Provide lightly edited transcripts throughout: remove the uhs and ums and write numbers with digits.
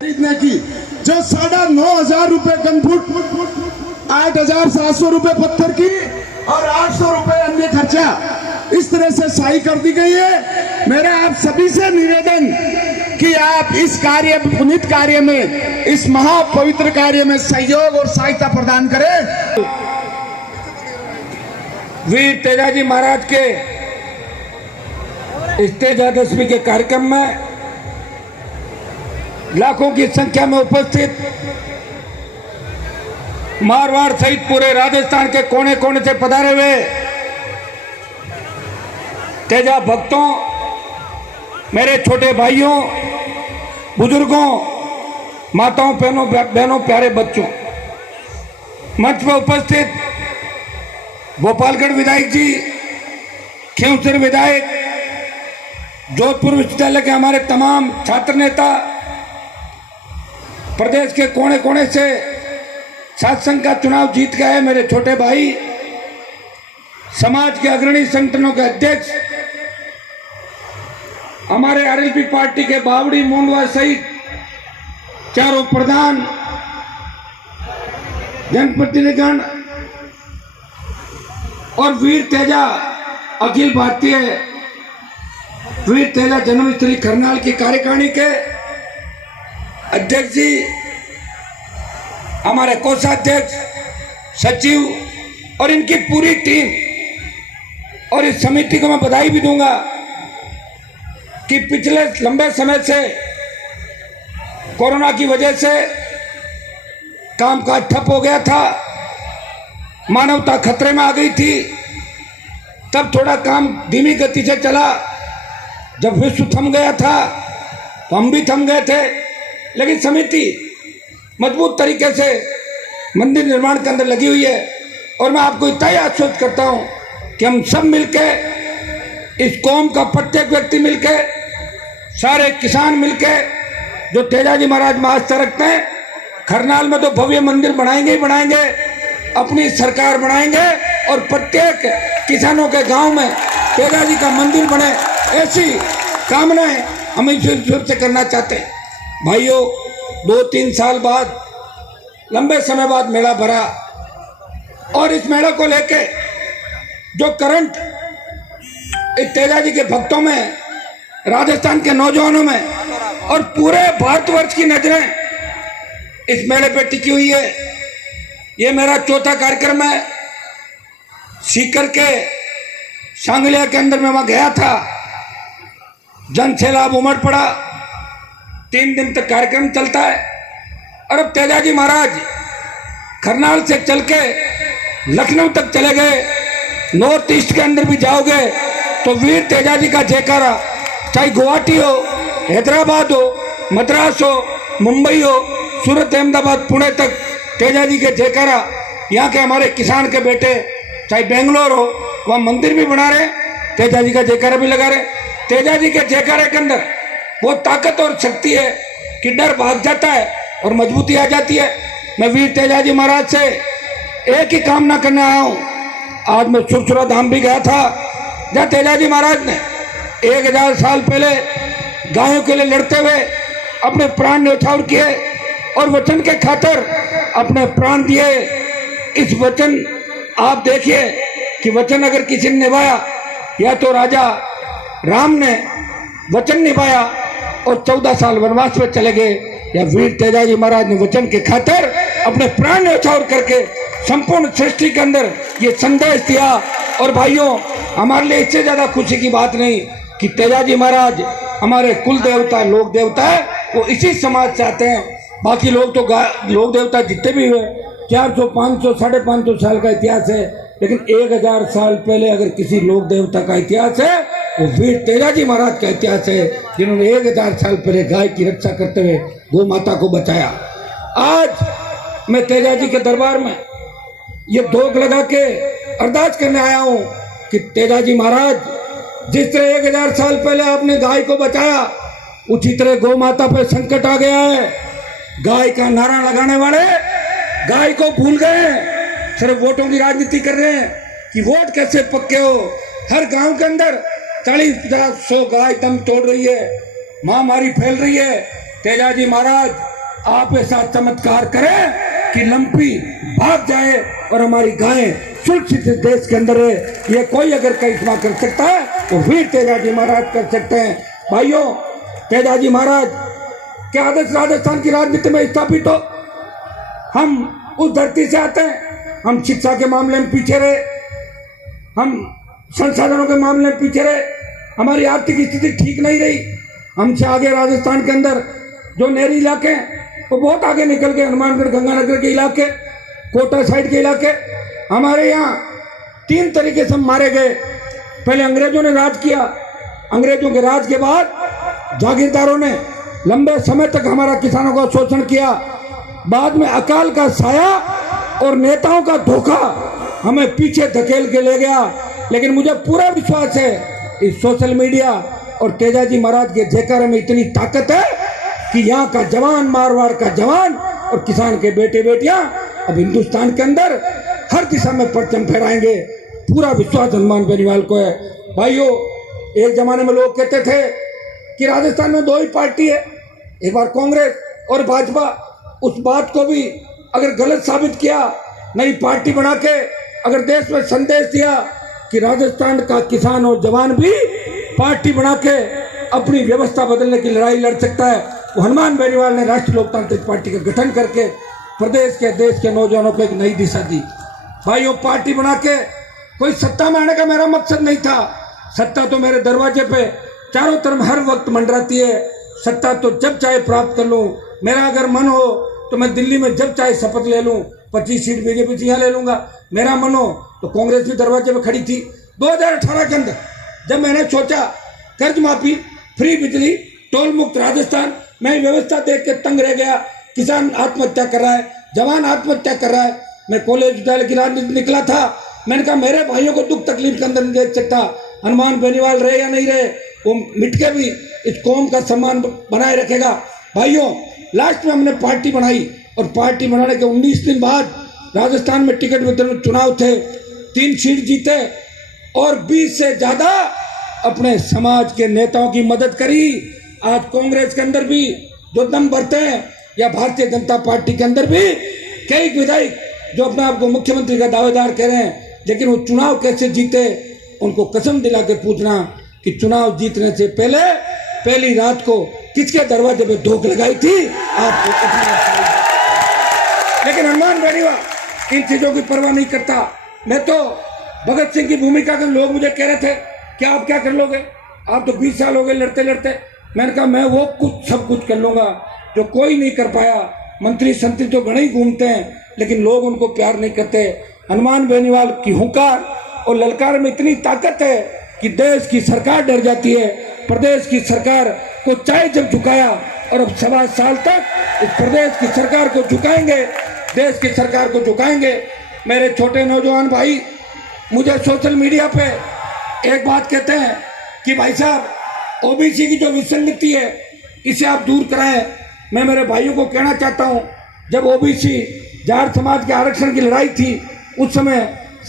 खरीदने की जो 9,500 रुपए गन फुट, 8,700 रुपए पत्थर की और 800 रुपए अन्य खर्चा इस तरह से सही कर दी गई है। मेरा आप सभी से निवेदन कि आप इस कार्य पुनीत कार्य में, इस महापवित्र कार्य में सहयोग और सहायता प्रदान करें। वीर तेजाजी महाराज के तेजादशमी के कार्यक्रम में लाखों की संख्या में उपस्थित मारवाड़ सहित पूरे राजस्थान के कोने कोने से पधारे हुए तेजा भक्तों, मेरे छोटे भाइयों, बुजुर्गों, माताओं, बहनों, प्यारे बच्चों, मंच पर उपस्थित गोपालगढ़ विधायक जी, खींवसर विधायक, जोधपुर विश्वविद्यालय के हमारे तमाम छात्र नेता, प्रदेश के कोने कोने से शासन का चुनाव जीत गए मेरे छोटे भाई, समाज के अग्रणी संगठनों के अध्यक्ष, हमारे आरएलपी पार्टी के बावड़ी मोंडवा सहित चारों प्रधान, जनप्रतिनिधिगण और वीर तेजा अखिल भारतीय वीर तेजा जन्मस्थली करनाल की कार्यकारिणी के अध्यक्ष जी, हमारे कोषाध्यक्ष, सचिव और इनकी पूरी टीम, और इस समिति को मैं बधाई भी दूंगा कि पिछले लंबे समय से कोरोना की वजह से कामकाज ठप हो गया था, मानवता खतरे में आ गई थी, तब थोड़ा काम धीमी गति से चला। जब विश्व थम गया था तो हम भी थम गए थे, लेकिन समिति मजबूत तरीके से मंदिर निर्माण के अंदर लगी हुई है। और मैं आपको इतना ही आश्वस्त करता हूं कि हम सब मिलके, इस कौम का प्रत्येक व्यक्ति मिलके, सारे किसान मिलके, जो तेजाजी महाराज में आस्था रखते हैं, करनाल में तो भव्य मंदिर बनाएंगे ही बनाएंगे, अपनी सरकार बनाएंगे और प्रत्येक किसानों के गांव में तेजाजी का मंदिर बने, ऐसी कामनाएं हम ईश्वर से करना चाहते हैं। भाइयों, 2-3 साल बाद, लंबे समय बाद मेला भरा, और इस मेले को लेके जो करंट इस तेजाजी के भक्तों में, राजस्थान के नौजवानों में और पूरे भारतवर्ष की नजरें इस मेले पे टिकी हुई है। ये मेरा चौथा कार्यक्रम है। सीकर के सांगलिया के अंदर में वहां गया था, जन सैलाब उमड़ पड़ा, 3 दिन तक कार्यक्रम चलता है। और अब तेजाजी महाराज करनाल से चल के लखनऊ तक चले गए। नॉर्थ ईस्ट के अंदर भी जाओगे तो वीर तेजाजी का जयकारा, चाहे गुवाहाटी हो, हैदराबाद हो, मद्रास हो, मुंबई हो, सूरत, अहमदाबाद, पुणे तक तेजाजी के जयकारा। यहाँ के हमारे किसान के बेटे चाहे बेंगलोर हो, वहाँ मंदिर भी बना रहे, तेजाजी का जयकारा भी लगा रहे। तेजाजी के जयकारे के अंदर वो ताकत और शक्ति है कि डर भाग जाता है और मजबूती आ जाती है। मैं वीर तेजाजी महाराज से एक ही कामना करने आया हूँ। आज मैं सुरसुरा धाम भी गया था, जहाँ तेजाजी महाराज ने 1000 साल पहले गायों के लिए लड़ते हुए अपने प्राण न्यौछावर किए और वचन के खातिर अपने प्राण दिए। इस वचन आप देखिए कि वचन अगर किसी ने निभाया, या तो राजा राम ने वचन निभाया और 14 साल वनवास में चले गए, या वीर तेजाजी महाराज ने वचन के खातिर अपने प्राण न्यौछावर करके संपूर्ण सृष्टि के अंदर ये संदेश दिया। और भाइयों, हमारे लिए इससे ज्यादा खुशी की बात नहीं कि तेजाजी महाराज हमारे कुल देवता, लोक देवता है, वो इसी समाज से आते हैं। बाकी लोग तो लोक देवता जितने भी हुए, 400, 500, 550 साल का इतिहास है, लेकिन 1000 साल पहले अगर किसी लोक देवता का इतिहास है, वो वीर तेजाजी महाराज का इतिहास है, जिन्होंने 1000 साल पहले गाय की रक्षा करते हुए गौ माता को बचाया। आज मैं तेजाजी के दरबार में ये धोख लगा के अरदास करने आया हूँ कि तेजाजी महाराज, जिस तरह 1000 साल पहले आपने गाय को बचाया, उसी तरह गौ माता पर संकट आ गया है। गाय का नारा लगाने वाले गाय को भूल गए, सिर्फ वोटों की राजनीति कर रहे हैं कि वोट कैसे पक्के हो। हर गांव के अंदर 40-50-100 गाय दम तोड़ रही है, महामारी फैल रही है। तेजाजी महाराज आप ऐसा चमत्कार करें कि लंपी भाग जाए और हमारी गायें सुरक्षित इस देश के अंदर है। ये कोई अगर करिश्मा कर सकता है तो वीर तेजाजी महाराज कर सकते हैं। भाइयों, तेजाजी महाराज के आदर्श राजस्थान की राजनीति में स्थापित हो। हम उस धरती से आते हैं। हम शिक्षा के मामले में पीछे रहे, हम संसाधनों के मामले में पीछे रहे, हमारी आर्थिक स्थिति ठीक नहीं रही। हमसे आगे राजस्थान के अंदर जो नहरी इलाके हैं वो बहुत आगे निकल गए। हनुमानगढ़ गंगानगर के इलाके, कोटा साइड के इलाके, हमारे यहाँ 3 तरीके से मारे गए। पहले अंग्रेजों ने राज किया, अंग्रेजों के राज के बाद जागीरदारों ने लंबे समय तक हमारा किसानों का शोषण किया। बाद में अकाल का साया और नेताओं का धोखा हमें पीछे धकेल के ले गया। लेकिन मुझे पूरा विश्वास है इस सोशल मीडिया और तेजाजी महाराज के जयकारे में इतनी ताकत है कि यहाँ का जवान, मारवाड़ का जवान और किसान के बेटे बेटियां अब हिंदुस्तान के अंदर हर दिशा में परचम फहराएंगे। पूरा विश्वास हनुमान बेनीवाल को है। भाइयों, एक जमाने में लोग कहते थे कि राजस्थान में 2 ही पार्टी है, एक बार कांग्रेस और भाजपा। उस बात को भी अगर गलत साबित किया, नई पार्टी बना के अगर देश में संदेश दिया कि राजस्थान का किसान और जवान भी पार्टी बना के अपनी व्यवस्था बदलने की लड़ाई लड़ सकता है, वो हनुमान बेनीवाल ने राष्ट्रीय लोकतांत्रिक पार्टी का गठन करके प्रदेश के, देश के नौजवानों को एक नई दिशा दी। भाइयों, पार्टी बना के कोई सत्ता में आने का मेरा मकसद नहीं था। सत्ता तो मेरे दरवाजे पे चारों तरफ हर वक्त मंडराती है। सत्ता तो जब चाहे प्राप्त कर लूँ। मेरा अगर मन हो तो मैं दिल्ली में जब चाहे शपथ ले लूँ, 25 सीट बीजेपी से यहाँ ले लूँगा। मेरा मन हो तो कांग्रेस भी दरवाजे पे खड़ी थी। 2018 के अंदर जब मैंने सोचा कर्ज माफी, फ्री बिजली, टोल मुक्त राजस्थान, मैं व्यवस्था देख के तंग रह गया। किसान आत्महत्या कर रहा है, जवान आत्महत्या कर रहा है। मैं कॉलेज विद्यालय की राजनीति निकला था। मैंने कहा मेरे भाइयों को दुख तकलीफ के अंदर नहीं देख सकता। हनुमान बेनीवाल रहे या नहीं रहे, वो मिट के भी इस कौम का सम्मान बनाए रखेगा। भाइयों, लास्ट में हमने पार्टी बनाई और पार्टी बनाने के 19 दिन बाद राजस्थान में टिकट वितरण चुनाव थे, 3 सीट जीते और 20 से ज्यादा अपने समाज के नेताओं की मदद करी। आज कांग्रेस के अंदर भी जो दम भरते हैं या भारतीय जनता पार्टी के अंदर भी कई विधायक जो अपने आप को मुख्यमंत्री का दावेदार कह रहे हैं, लेकिन वो चुनाव कैसे जीते, उनको कसम दिला के पूछना कि चुनाव जीतने से पहले पहली रात को किसके दरवाजे पे धोख लगाई थी आपको। लेकिन हनुमान बेनीवाल इन चीजों की परवाह नहीं करता। मैं तो भगत सिंह की भूमिका के लोग मुझे कह रहे थे कि आप क्या कर लोगे, आप तो 20 साल हो गए लड़ते लड़ते। मैंने कहा मैं वो कुछ सब कुछ कर लूंगा जो कोई नहीं कर पाया। मंत्री संतरी तो घणे ही घूमते हैं लेकिन लोग उनको प्यार नहीं करते। हनुमान बेनीवाल की हुंकार और ललकार में इतनी ताकत है कि देश की सरकार डर जाती है। प्रदेश की सरकार को चाहे जब झुकाया और अब 7 साल तक इस प्रदेश की सरकार को झुकाएंगे, देश की सरकार को झुकाएंगे। मेरे छोटे नौजवान भाई मुझे सोशल मीडिया पे एक बात कहते हैं कि भाई साहब ओबीसी की जो विसंगति है इसे आप दूर कराएं। मैं मेरे भाइयों को कहना चाहता हूं, जब ओबीसी जाट समाज के आरक्षण की लड़ाई थी उस समय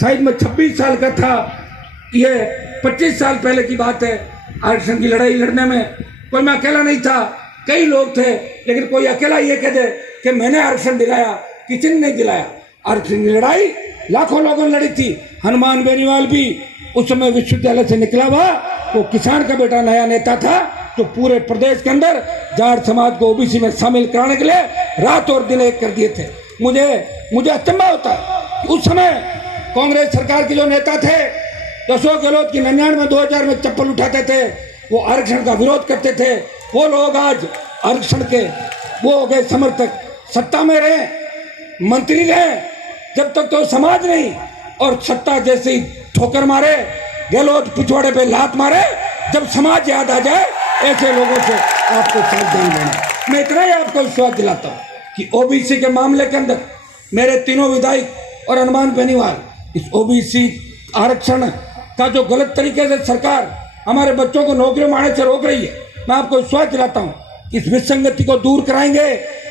शायद मैं 26 साल का था। ये 25 साल पहले की बात है। आरक्षण की लड़ाई लड़ने में कोई मैं अकेला नहीं था, कई लोग थे, लेकिन कोई अकेला ये कह दे कि मैंने आरक्षण दिलाया, किसी ने नहीं दिलाया। आरक्षण की लड़ाई लाखों लोगों ने लड़ी थी। हनुमान बेनीवाल भी उस समय विश्वविद्यालय से निकला हुआ वो किसान का बेटा नया नेता था जो पूरे प्रदेश के अंदर जाट समाज को ओबीसी में शामिल कराने के लिए रात और दिन एक कर दिए थे। मुझे अचंभा होता है कि उस समय कांग्रेस सरकार के जो नेता थे, अशोक गहलोत की 99 2000 में चप्पल उठाते थे, वो आरक्षण का विरोध करते थे। वो लोग आज आरक्षण के वो हो गए समर्थक, सत्ता में रहे, मंत्री रहे, जब तक तो समाज नहीं और सत्ता जैसे ही ठोकर मारे, गहलोत पिछवाड़े पे लात मारे, जब समाज याद आ जाए ऐसे लोगों से आपको सावधान रहना। मैं इतना ही आपको विश्वास दिलाता हूँ कि ओबीसी के मामले के अंदर मेरे तीनों विधायक और हनुमान बेनीवाल इस ओबीसी आरक्षण का जो गलत तरीके से सरकार हमारे बच्चों को नौकरियों में आने से रोक रही है, मैं आपको विश्वास दिलाता हूँ इस विसंगति को दूर कराएंगे।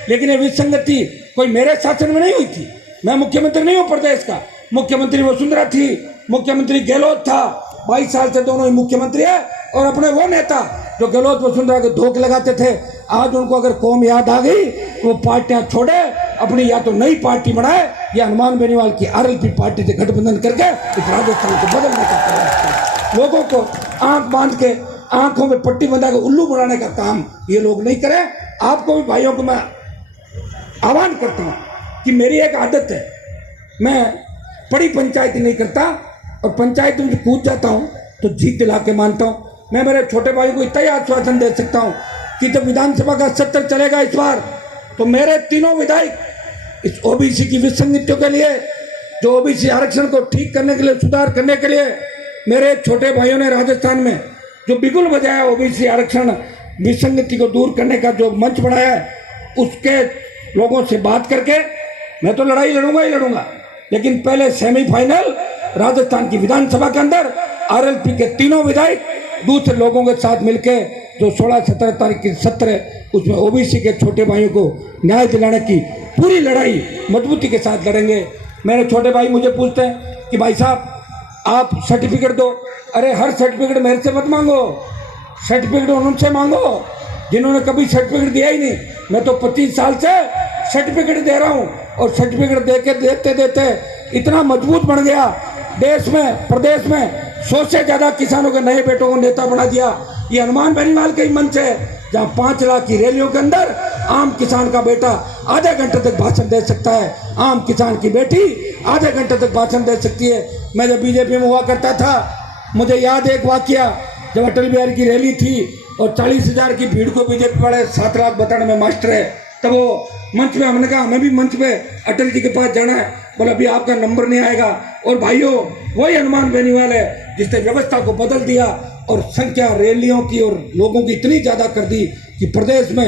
लेकिन ये विसंगति कोई मेरे शासन में नहीं हुई थी। मैं मुख्यमंत्री नहीं हूँ प्रदेश का, मुख्यमंत्री वसुंधरा थी, मुख्यमंत्री गहलोत था। 22 साल से दोनों ही मुख्यमंत्री है और अपने वो नेता जो गहलोत वसुंधरा के धोखे लगाते थे आज उनको अगर कौम याद आ गई तो वो पार्टियां छोड़े, अपनी या तो नई पार्टी बनाए या हनुमान बेनीवाल की आरएलपी पार्टी से गठबंधन करके इस राजस्थान को बदलने का प्रयास करें। लोगों को आंख बांध के आंखों में पट्टी बंधा के उल्लू बनाने का काम ये लोग नहीं करें। आपको भी भाइयों को मैं आह्वान करता हूँ कि मेरी एक आदत है, मैं बड़ी पंचायत नहीं करता और पंचायत में कूद जाता हूँ तो जीत दिला के मानता हूँ। मैं मेरे छोटे भाई को इतना ही आश्वासन दे सकता हूँ कि जब विधानसभा का सत्र चलेगा इस बार, तो मेरे तीनों विधायक इस ओबीसी की विसंगतियों के लिए, जो ओबीसी आरक्षण को ठीक करने के लिए, सुधार करने के लिए मेरे छोटे भाइयों ने राजस्थान में जो बिगुल बजाया, ओबीसी आरक्षण विसंगति को दूर करने का जो मंच बनाया है, उसके लोगों से बात करके मैं तो लड़ाई लड़ूंगा ही लड़ूंगा, लेकिन पहले सेमीफाइनल राजस्थान की विधानसभा के अंदर आरएलपी के तीनों विधायक दूसरे लोगों के साथ मिलकर जो 16-17 तारीख की सत्र है, उसमें ओबीसी के छोटे भाइयों को न्याय दिलाने की पूरी लड़ाई मजबूती के साथ लड़ेंगे। मेरे छोटे भाई मुझे पूछते हैं कि भाई साहब आप सर्टिफिकेट दो। अरे हर सर्टिफिकेट मेरे से मत मांगो, सर्टिफिकेट उनसे मांगो जिन्होंने कभी सर्टिफिकेट दिया ही नहीं। मैं तो 25 साल से सर्टिफिकेट दे रहा हूँ और सर्टिफिकेट देते देते इतना मजबूत बन गया, देश में प्रदेश में 100 से ज्यादा किसानों के नए बेटों को नेता बना दिया। ये हनुमान बेनीवाल का ही मंच है जहाँ 5 लाख की रैलियों के अंदर आम किसान का बेटा आधे घंटे तक भाषण दे सकता है, आम किसान की बेटी आधे घंटे तक भाषण दे सकती है। मैं जब बीजेपी में हुआ करता था, मुझे याद है एक वाकया, जब अटल बिहारी की रैली थी और 40,000 की भीड़ को बीजेपी वाले 7 लाख बताने में मास्टर है, तब वो मंच में हमने कहा हमें भी मंच पे अटल जी के पास जाना है। बोला अभी आपका नंबर नहीं आएगा। और भाइयों, वही हनुमान बेनीवाल है जिसने व्यवस्था को बदल दिया और संख्या रैलियों की और लोगों की इतनी ज्यादा कर दी कि प्रदेश में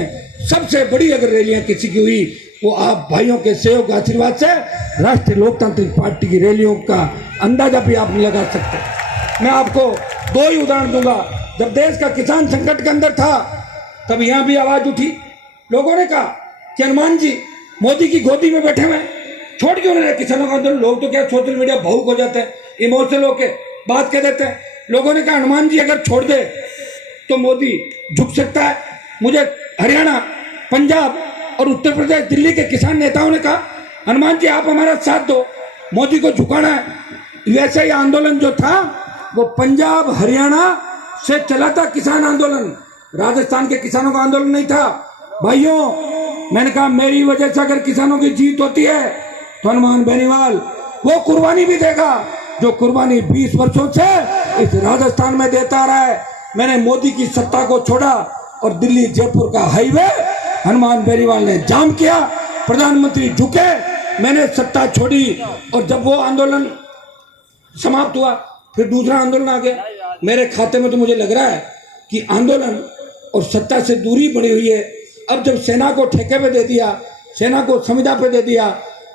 सबसे बड़ी अगर रैलियां किसी की हुई वो आप भाइयों के सहयोग आशीर्वाद से राष्ट्रीय लोकतांत्रिक पार्टी की रैलियों का अंदाजा भी आप नहीं लगा सकते। मैं आपको 2 ही उदाहरण दूंगा। जब देश का किसान संकट के अंदर था, तब यहाँ भी आवाज उठी, लोगों ने कहा कि हनुमान जी मोदी की गोदी में बैठे हुए, छोड़ क्यों नहीं रहे किसानों का आंदोलन। लोग तो क्या सोशल मीडिया भावुक हो जाते हैं, इमोशनल होके बात कह देते हैं। लोगों ने कहा हनुमान जी अगर छोड़ दे तो मोदी झुक सकता है। मुझे हरियाणा, पंजाब और उत्तर प्रदेश, दिल्ली के किसान नेताओं ने कहा हनुमान जी आप हमारा साथ दो, मोदी को झुकाना है। वैसे ही आंदोलन जो था वो पंजाब हरियाणा से चला था किसान आंदोलन, राजस्थान के किसानों का आंदोलन नहीं था। भाइयों, मैंने कहा मेरी वजह से अगर किसानों की जीत होती है तो हनुमान बेनीवाल वो कुर्बानी भी देगा जो कुर्बानी 20 वर्षों से इस राजस्थान में देता रहा है। मैंने मोदी की सत्ता को छोड़ा और दिल्ली जयपुर का हाईवे हनुमान बेनीवाल ने जाम किया, प्रधानमंत्री झुके, मैंने सत्ता छोड़ी और जब वो आंदोलन समाप्त हुआ फिर दूसरा आंदोलन आ गया। मेरे खाते में तो मुझे लग रहा है कि आंदोलन और सत्ता से दूरी बनी हुई है। अब जब सेना को ठेके पे दे दिया, सेना को संविदा पे दे दिया,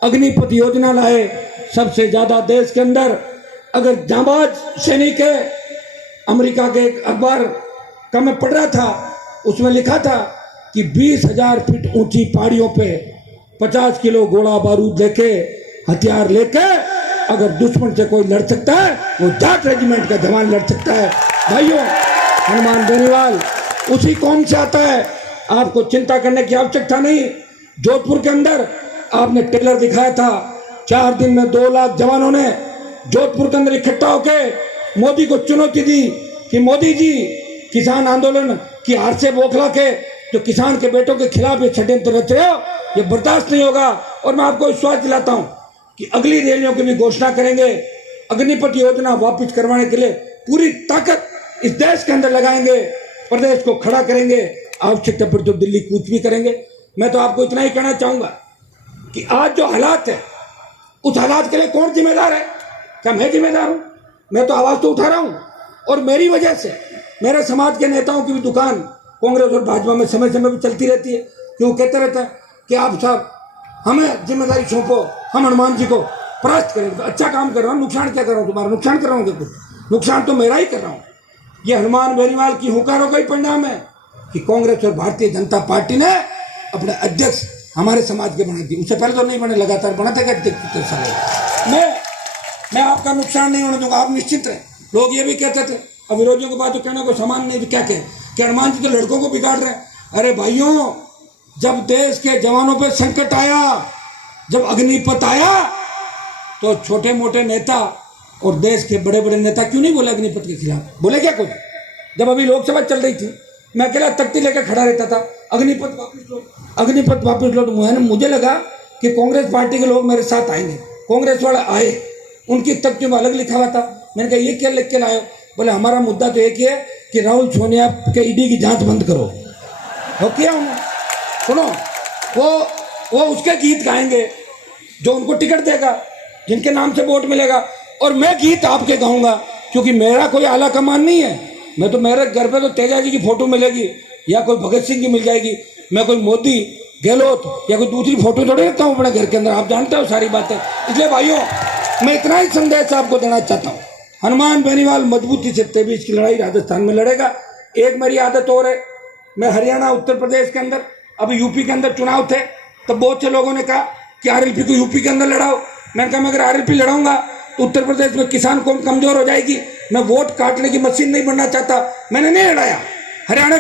अग्निपथ योजना लाए, सबसे ज्यादा देश के अंदर अगर जांबाज सैनिक है। अमेरिका के एक अखबार का मैं पढ़ रहा था, उसमें लिखा था कि 20,000 फीट ऊंची पहाड़ियों पे 50 किलो गोला बारूद लेके, हथियार लेके अगर दुश्मन से कोई लड़ सकता है वो जाट रेजिमेंट का जवान लड़ सकता है। भाइयों, हनुमान बेनीवाल उसी कौम से आता है, आपको चिंता करने की आवश्यकता नहीं। जोधपुर के अंदर आपने टेलर दिखाया था, 4 दिन में 2 लाख जवानों ने जोधपुर के अंदर इकट्ठा होकर मोदी को चुनौती दी कि मोदी जी किसान आंदोलन की हार से बौखला के जो किसान के बेटों के खिलाफ ये षड्यंत्र रच रहे हो, ये बर्दाश्त नहीं होगा। और मैं आपको विश्वास दिलाता हूं कि अगली रैलियों की भी घोषणा करेंगे, अग्निपथ योजना वापस करवाने के लिए पूरी ताकत इस देश के अंदर लगाएंगे, प्रदेश को खड़ा करेंगे, आवश्यकता पर तो दिल्ली कूच भी करेंगे। मैं तो आपको इतना ही कहना चाहूंगा कि आज जो हालात है उस हालात के लिए कौन जिम्मेदार है? क्या मैं जिम्मेदार हूं? मैं तो आवाज तो उठा रहा हूं और मेरी वजह से मेरे समाज के नेताओं की भी दुकान कांग्रेस और भाजपा में समय समय पर चलती रहती है, क्यों कहते रहते हैं कि आप साहब हमें जिम्मेदारी सौंपो, हम हनुमान जी को परास्त करेंगे। तो अच्छा काम कर रहा हूँ, नुकसान क्या कर रहा हूँ? तुम्हारा नुकसान कर रहा हूँ? कुछ नुकसान तो मेरा ही कर रहा हूँ। ये हनुमान बेनीवाल की हुंकारों का ही परिणाम है कि कांग्रेस और भारतीय जनता पार्टी ने अपने अध्यक्ष हमारे समाज के बना दिए। उससे पहले तो नहीं बने, लगातार बनाते गए अध्यक्ष। मैं आपका नुकसान नहीं होने दूंगा, आप निश्चित रहे। लोग ये भी कहते थे, अब विरोधियों के पास तो कहने को सामान नहीं, तो क्या कहें कि हनुमान जी तो लड़कों को बिगाड़ रहे हैं। अरे भाइयों, जब देश के जवानों पे संकट आया, जब अग्निपथ आया, तो छोटे मोटे नेता और देश के बड़े बड़े नेता क्यों नहीं बोले अग्निपथ के खिलाफ? बोले क्या कुछ? जब अभी लोकसभा चल रही थी, मैं अकेला तख्ती लेकर खड़ा रहता था, अग्निपथ वापस लो, अग्निपथ वापस लो। तो मुझे लगा कि कांग्रेस पार्टी के लोग मेरे साथ आएंगे। कांग्रेस वाले आए, उनकी तख्ती में अलग लिखा हुआ था। मैंने कहा ये क्या लिख के लाए? बोले हमारा मुद्दा तो एक ही है कि राहुल सोनिया के ईडी की जांच बंद करो। हो क्या उन्होंने? सुनो, वो उसके गीत गाएंगे जो उनको टिकट देगा, जिनके नाम से वोट मिलेगा, और मैं गीत आपके गाऊंगा, क्योंकि मेरा कोई आला कमान नहीं है। मैं तो, मेरे घर पे तो तेजा जी की फोटो मिलेगी या कोई भगत सिंह की मिल जाएगी। मैं कोई मोदी, गहलोत या कोई दूसरी फोटो थोड़ी रखता हूँ अपने घर के अंदर। आप जानते हो सारी बातें। इसलिए भाइयों, मैं इतना ही संदेश आपको देना चाहता हूँ। हनुमान बेनीवाल मजबूती से 23 की लड़ाई राजस्थान में लड़ेगा। एक मेरी आदत और है, मैं हरियाणा, उत्तर प्रदेश के अंदर, अभी यूपी के अंदर चुनाव थे, तब बहुत से लोगों ने कहा कि आरएलपी को यूपी के अंदर लड़ाओ। मैंने कहा मैं अगर आरएलपी लड़ाऊंगा तो उत्तर प्रदेश में किसान कौम कमजोर हो जाएगी। मैं वोट काटने की मशीन नहीं बनना चाहता। मैंने नहीं लड़ाया। हरियाणा